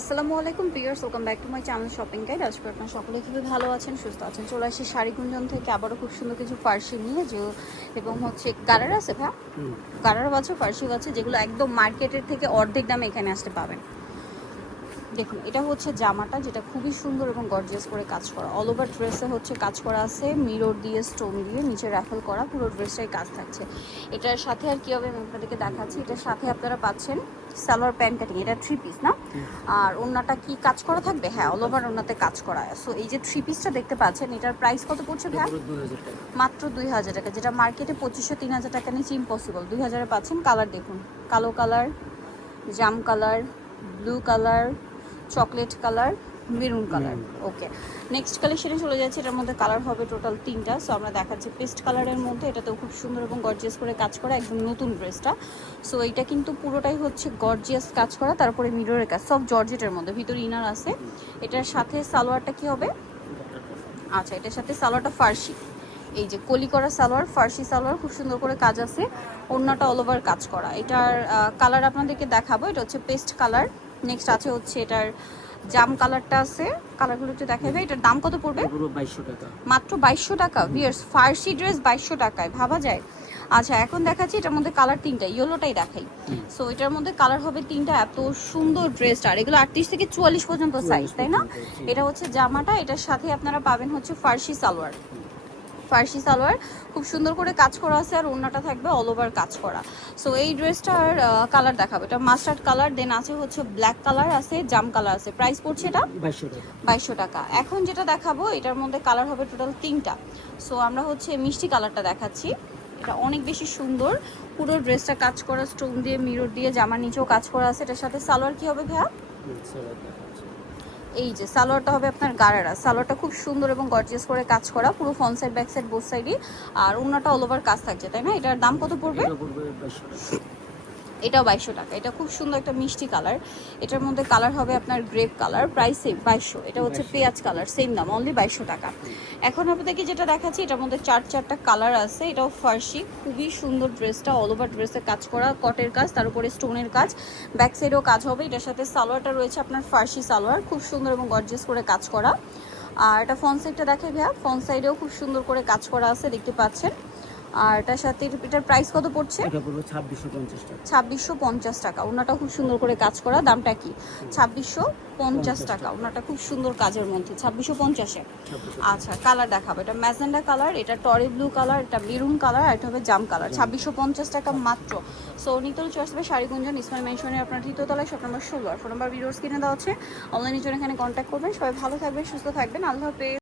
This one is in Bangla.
আসসালামু আলাইকুম viewers, welcome back to my channel shopping guide. আজকে আপনারা সকলে খুবই ভালো আছেন, সুস্থ আছেন। চলে আসি শাড়িগুঞ্জন থেকে আবারও খুব সুন্দর কিছু ফার্সি নিয়ে এবং হচ্ছে গারার আছে ভাই, গারার আছে, ফার্সি আছে, যেগুলো একদম মার্কেটের থেকে অর্ধেক দামে এখানে আসতে পাবেন। দেখুন, এটা হচ্ছে জামাটা, যেটা খুবই সুন্দর এবং গর্জিয়াস করে কাজ করা। অল ওভার ড্রেসে হচ্ছে কাজ করা আছে, মিরর দিয়ে, স্টোন দিয়ে, নিচে রাফেল করা, পুরো ড্রেসটাই কাজ থাকছে। এটার সাথে আর কী হবে আমি আপনাদেরকে দেখাচ্ছি। এটার সাথে আপনারা পাচ্ছেন সালোয়ার প্যান্ট কাটিং, এটা 3 পিস না? আর ওড়নাটা কি কাজ করা থাকবে? হ্যাঁ, অল ওভার ওড়নাতে কাজ করা। সো এই যে 3 পিসটা দেখতে পাচ্ছেন, এটার প্রাইস কত পড়ছে ভাই? মাত্র 2000 টাকা, যেটা মার্কেটে 2500-3000 টাকা নিচে ইম্পসিবল। 2000-এ পাচ্ছেন। কালার দেখুন, কালো কালার, জাম colour, blue colour, chocolate colour, maroon colour. Okay, next কালেকশনে চলে যাচ্ছে। এটার মধ্যে কালার হবে টোটাল 3টা। সো আমরা দেখাচ্ছি পেস্ট কালারের মধ্যে। এটাতেও খুব সুন্দর এবং গর্জিয়াস করে কাজ করা, একদম নতুন ড্রেসটা। সো এইটা কিন্তু পুরোটাই হচ্ছে গর্জিয়াস কাজ করা, তারপরে মিররের কাজ, সব জর্জেটের মধ্যে, ভিতরে ইনার আছে। এটার সাথে সালোয়ারটা কি হবে? আচ্ছা, এটার সাথে সালোয়ারটা ফার্সি, এই যে কলি করা সালোয়ার, ফার্সি সালোয়ার, খুব সুন্দর করে কাজ আছে। ওড়নাটা অল ওভার কাজ করা। এটার কালার আপনাদেরকে দেখাবো। এটা হচ্ছে পেস্ট কালার। নেক্সট আছে হচ্ছে এটার জাম কালারটা আছে। কালারগুলো একটু দেখাবে। এটার দাম কত পড়বে? মাত্র 2200 টাকা। ভিউয়ার্স, ফার্সি ড্রেস 2200 টাকায়, ভাবা যায়? আচ্ছা, এখন দেখাচ্ছি এটার মধ্যে কালার 3টা, ইয়েলোটাই দেখাই। সো এটার মধ্যে কালার হবে 3টা। এত সুন্দর ড্রেস, আর এগুলো 38 থেকে 44 পর্যন্ত সাইজ, তাই না? এটা হচ্ছে জামাটা, এটার সাথে আপনারা পাবেন হচ্ছে ফার্সি সালোয়ার। ফার্সি সালোয়ার খুব সুন্দর করে কাজ করা আছে, আর ওড়নাটা থাকবে অল ওভার কাজ করা। সো এই ড্রেসটার কালার দেখাবো। এটা মাস্টার্ড কালার, দেন আছে হচ্ছে ব্ল্যাক কালার আছে, জাম কালার আছে। প্রাইস পড়ছে এটা 2200 টাকা। এখন যেটা দেখাবো, এটার মধ্যে কালার হবে টোটাল 3টা। সো আমরা হচ্ছে মিষ্টি কালারটা দেখাচ্ছি। এটা অনেক বেশি সুন্দর, পুরো ড্রেসটা কাজ করা, স্টোন দিয়ে, মিরর দিয়ে, জামার নিচেও কাজ করা আছে। এটার সাথে সালোয়ার কি হবে ভাইয়া? এই যে সালোয়ারটা হবে আপনার গারারা। সালোয়ারটা খুব সুন্দর এবং গর্জিয়াস করে কাজ করা, পুরো front side back side both সাইডই। আর ওড়নাটা অল ওভার কাজ থাকছে, তাই না? এটার দাম কত পড়বে? এটাও 2200 টাকা। এটা খুব সুন্দর একটা মিষ্টি কালার। এটার মধ্যে কালার হবে আপনার গ্রেপ কালার, প্রাইস সেম 2200। এটা হচ্ছে পেঁয়াজ কালার, সেম দাম, অনলি 2200 টাকা। এখন আপনাদেরকে যেটা দেখাচ্ছি, এটার মধ্যে 4টা কালার আছে। এটাও ফার্সি, খুবই সুন্দর ড্রেসটা, অল ওভার ড্রেসে কাজ করা, কটের কাজ, তার উপরে স্টোনের কাজ, ব্যাক সাইডেও কাজ হবে। এটার সাথে সালোয়ারটা রয়েছে আপনার ফার্সি সালোয়ার, খুব সুন্দর এবং গর্জিয়াস করে কাজ করা। আর এটা ফ্রন্ট সাইডটা দেখে ভাইয়া, ফ্রন্ট সাইডেও খুব সুন্দর করে কাজ করা আছে, দেখতে পাচ্ছেন। আর এটার সাথে এটার প্রাইস কত পড়ছে? এটা পড়বে 2650 টাকা। 2650 টাকা। ওনাটা খুব সুন্দর করে কাজ করা। দামটা কি? 2650 টাকা। ওনাটা খুব সুন্দর কাজের মধ্যে, 2650-এ। আচ্ছা, কালার দেখাবো। এটা ম্যাজেন্ডা কালার, এটা টরি ব্লু কালার, এটা মেরুন কালার, আর এটা হবে জাম কালার। 2650 টাকা মাত্র। সো নিতল চয়েস হবে শাড়িগুঞ্জন, ইসমাইল মেনশনের আপনার 3য় তলায়, shop number 16। Phone number videos কিনে দেওয়া হচ্ছে, অনলাইনে জন্য এখানে কন্ট্যাক্ট করবেন। সবাই ভালো থাকবেন, সুস্থ থাকবেন, আল্লাহ হাফেজ।